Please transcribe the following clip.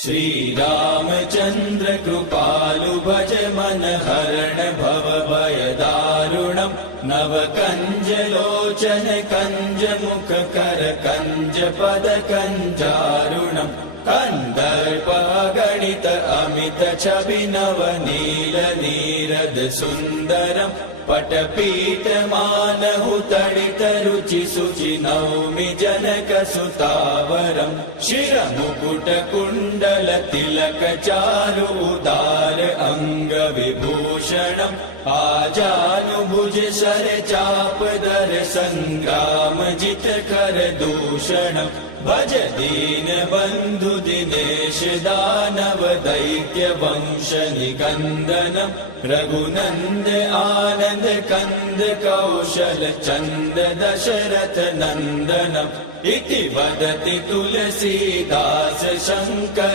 श्रीरामचन्द्र कृपालु भज मन हरण भव भय दारुणम् नव कंज लोचन कंज मुख कर कंज पद कंजारुणम् कंदर्प गणित अमित छवि नव नील नीरद सुंदरम् पटपीठ मानहु तडित रुचि सुचि नौमि जनक सुतावरम् शिर मुकुट कुण्डल तिलक चारु उदार अंग विभूषणम् आजानुभुज सर चाप दर संग्राम जित कर दूषणम् भज दीन बंधु दिनेश दानव दैत्य वंश निकंदनम् रघुनंद आनंद कंद कौशल चंद दशरथ नंदनम् इति वदति तुलसीदास शंकर।